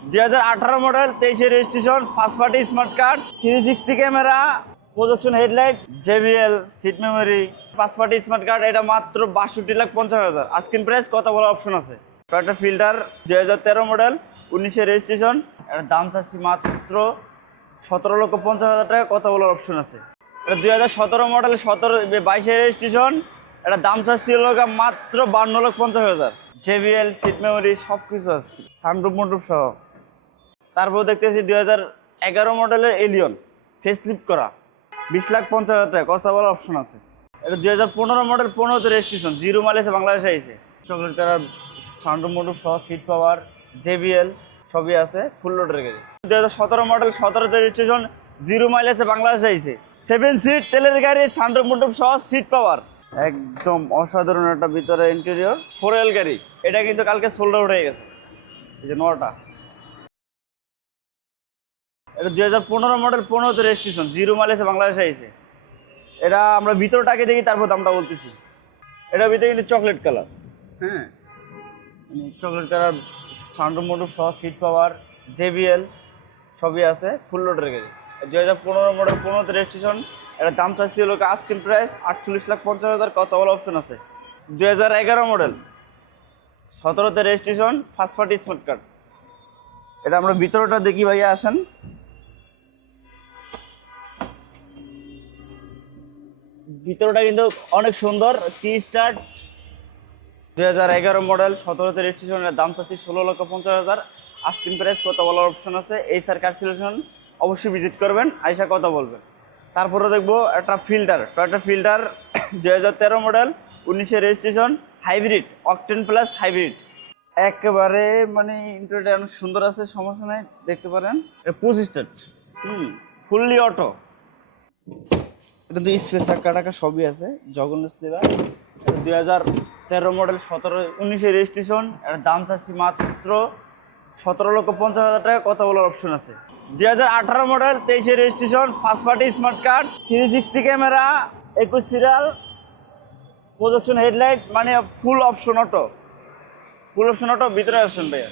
2018 model, 23 registration, first party smart card, 360 camera, projection headlight, JBL, seat memory, first party smart card. এটা মাত্র 62,50,000। Asking price কথা বলার option আছে। Toyota filter 2013 model, 19 registration, এটার দাম চাচ্ছি মাত্র 17,50,000 টাকা, কথা বলার অপশন আছে। এটা 2017 মডেল, 22 রেজিস্ট্রেশন, এটার দাম চাচ্ছি মাত্র 52,50,000। JBL, সিট মেমোরি সব কিছু আছে, সানরুফ মন্ডুপ সহ। তারপর দেখতেছি 2011 মডেলের এলিয়ন, ফেসলিফট করা, 20,50,000 টাকা, কথা বলার অপশন আছে। এটা 2015 মডেল, 15 রেজিস্ট্রেশন, 0 মাইলেজে বাংলাদেশে আইছে। চকলেট কালার, সানরুফ মন্ডুপ সহ, সিট পাওয়ার, JBL সবই আছে, ফুল লোডের গাড়ি। 2017 মডেল, 17 রেজিস্ট্রেশন, 0 মাইলেজে বাংলাদেশে আইছে। 7 সিট তেলের গাড়ি, সানরুফ মন্ডুপ সহ, সিট পাওয়ার, একদম অসাধারণ একটা ভিতরে ইন্টেরিয়র 4L গাড়ি। এটা কিন্তু কালকে সোল্ড আউট হয়ে গেছে, এই যে নটা। এটা 2015 মডেল, 15 রেজিস্ট্রেশন, 0 মাইলেজে বাংলাদেশে আইছে। এটা আমরা ভিতরটাকে দেখি, তারপর দামটা বলতেছি। এটার ভিতরে কিন্তু চকলেট কালার, হ্যাঁ, চকলেট কালার, সানরুফ মন্ডুপ সহ, সিট পাওয়ার, JBL সবই আছে, ফুল লোডের গাড়ি। 2015 মডেল, 15 রেজিস্ট্রেশন, এটার দাম চাচ্ছি হলো আস্কিং প্রাইস 48,50,000, কত বলা অপশন আছে। 2011 model, 17 registration, first party smart card. এটা আমরা ভিতরটা দেখি, ভাইয়া আসেন। ভিতরটা কিন্তু অনেক সুন্দর, কি স্টার্ট। 2011 মডেল, 17 রেজিস্ট্রেশনের দাম চাচ্ছি 16,50,000, আস্কিং প্রাইস কত বলার অপশন আছে। এই স্যার কার সিলেকশন অবশ্যই ভিজিট করবেন, আইসা কথা বলবেন। তারপরে দেখবো একটা filter, Toyota filter 2013 model, 19 registration, hybrid, octane plus hybrid. একেবারে মানে ইন্টেরিয়রটা অনেক সুন্দর আছে, সমস্যা নেই, দেখতে পারেন। এটা পুশ স্টার্ট, ফুললি অটো। এটা তো স্পেস চাকা টাকা সবই আছে, জঘন্য স্লিভার। এটা 2013 মডেল, 19 রেজিস্ট্রেশন, এটার দাম চাচ্ছি মাত্র 17,50,000 টাকা, কথা বলার অপশন আছে। 2018 model, 23 registration, first party smart card, 360 camera, 21 serial, projection headlight, মানে full option auto, full option auto. ভিতরে আসেন ভাইয়া,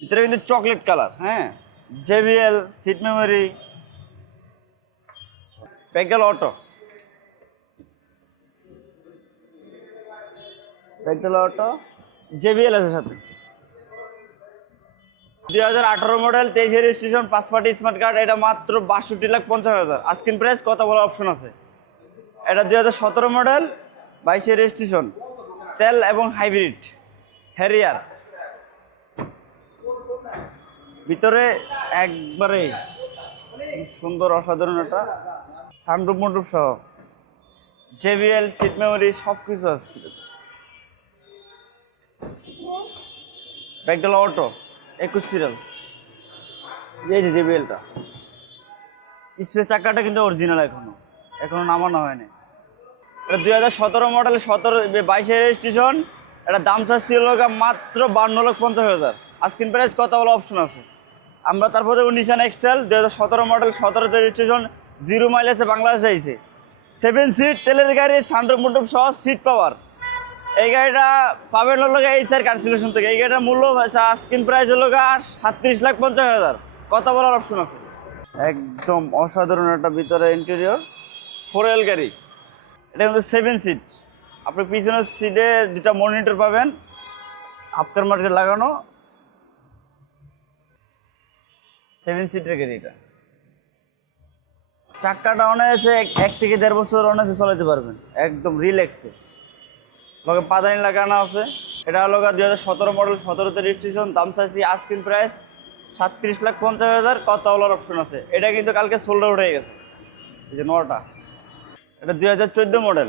ভিতরে কিন্তু চকলেট কালার, হ্যাঁ, JBL, সিট মেমোরি, প্যাকডাল অটো, প্যাকডাল অটো, JBL আছে সাথে। 2018 model, 23 registration, first party smart card, এটা মাত্র 62,50,000, আস্কিং প্রাইস কথা বলার অপশন আছে। এটা 2017 মডেল, 22 রেজিস্ট্রেশন, তেল এবং হাইব্রিড, হ্যারিয়ার। ভিতরে একবারে সুন্দর, অসাধারণ একটা সানরুফ মন্ডুপ সহ, JBL, সিট মেমোরি সব কিছু আছে। ব্যাকডাল অটো, 21 সিরিয়াল, এই যে JBLটা। স্পেস চাকাটা কিন্তু অরিজিনাল, এখনো নামানো হয়নি। এটা 2017 মডেল, 22 রেজিস্ট্রেশন, এটা দাম চাচ্ছি মাত্র 52,50,000, আস্কিং প্রাইস কথা বলা অপশন আছে। আমরা তারপরে নিশান এক্সটেল 2017 মডেল, 17 রেজিস্ট্রেশন, 0 মাইলেজে বাংলাদেশে আইছে। 7 সিট তেলের গাড়ি, সানরুফ মন্ডুপ সহ, সিট পাওয়ার। এই গাড়িটা পাবেন হলো এই স্যার কার সিলেকশন থেকে। এই গাড়িটার মূল্য আস্কিং প্রাইস হলো 37,50,000, কথা বলার অপশন আছে। একদম অসাধারণ একটা ভিতরে ইন্টেরিয়র 4L গাড়ি। এটা কিন্তু 7 সিট, আপনি পিছনের সিটে 2টা মনিটর পাবেন, আফটার মার্কেট লাগানো, 7 সিটের গাড়ি। এটা চাক্কাটা অনায়াসে 1 থেকে 1.5 বছর অনায়াসে চালাতে পারবেন, একদম রিল্যাক্সে। লগে পাদানি লাগানো আছে। এটা হলো 2017 মডেল, 17 রেজিস্ট্রেশন, দাম চাইছি আস্কিং প্রাইস 37,50,000, কথা বলার অপশন আছে। এটা কিন্তু কালকে সোল্ড আউট হয়ে গেছে, এই যে নটা। এটা 2014 মডেল,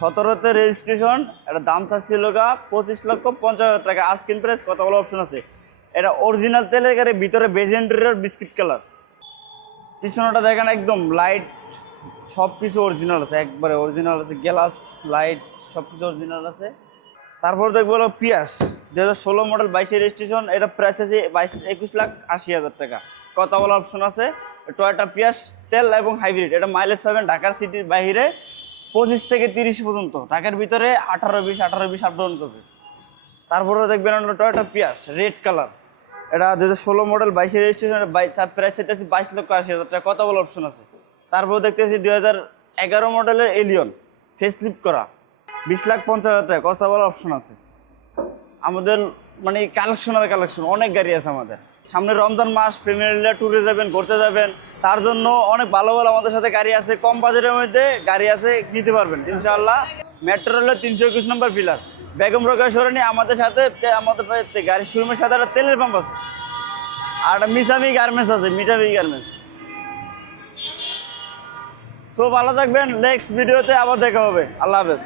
17 রেজিস্ট্রেশন, এটা দাম চাচ্ছিল 25,50,000 টাকা, আস্কিং প্রাইস কথা বলার অপশন আছে। এটা অরিজিনাল তেলের গাড়ি, ভিতরে বেজ ইন্টেরিয়র, বিস্কিট কালার। পিছনটা দেখেন একদম লাইট, সব কিছু অরিজিনাল আছে, একবারে অরিজিনাল আছে, গ্লাস লাইট সব কিছু অরিজিনাল আছে। তারপর দেখবো হলো পিয়াস 2016 মডেল, 22 রেজিস্ট্রেশন, এটা প্রাইস আছে 21,80,000 টাকা, কথা বলার অপশন আছে। টয়োটা পিয়াস তেল এবং হাইব্রিড, এটা মাইলেজ পাবেন ঢাকার সিটির বাইরে 25 থেকে 30 পর্যন্ত, ঢাকার ভিতরে 18-20 আপ ডাউন করবে। তারপরে দেখবেন টয়োটা পিয়াস রেড কালার, এটা 2016 মডেল 22 রেজিস্ট্রেশনের প্রাইস চাইতেছি 22,80,000 টাকা, কথা বলার অপশন আছে। তারপর দেখতেছি 2011 মডেলের এলিয়ন ফেসলিফট করা 20,50,000 টাকা, কথা বলার অপশন আছে। আমাদের মানে কালেকশন অনেক গাড়ি আছে আমাদের। সামনে রমজান মাস, ফ্যামিলিরা ট্যুরে যাবেন, ঘুরতে যাবেন, তার জন্য অনেক ভালো ভালো আমাদের সাথে গাড়ি আছে, কম বাজেটের মধ্যে গাড়ি আছে, নিতে পারবেন ইনশাআল্লাহ। মেট্রো রেলের 321 নম্বর পিলার বেগম রোকেয়া সরণি, আমাদের সাথে আমাদের গাড়ির শোরুমের সাথে একটা তেলের পাম্প আছে, আর একটা মিসামি গার্মেন্টস আছে, মিটামি গার্মেন্টস। সো ভালো থাকবেন, নেক্সট ভিডিওতে আবার দেখা হবে, আল্লাহ হাফেজ।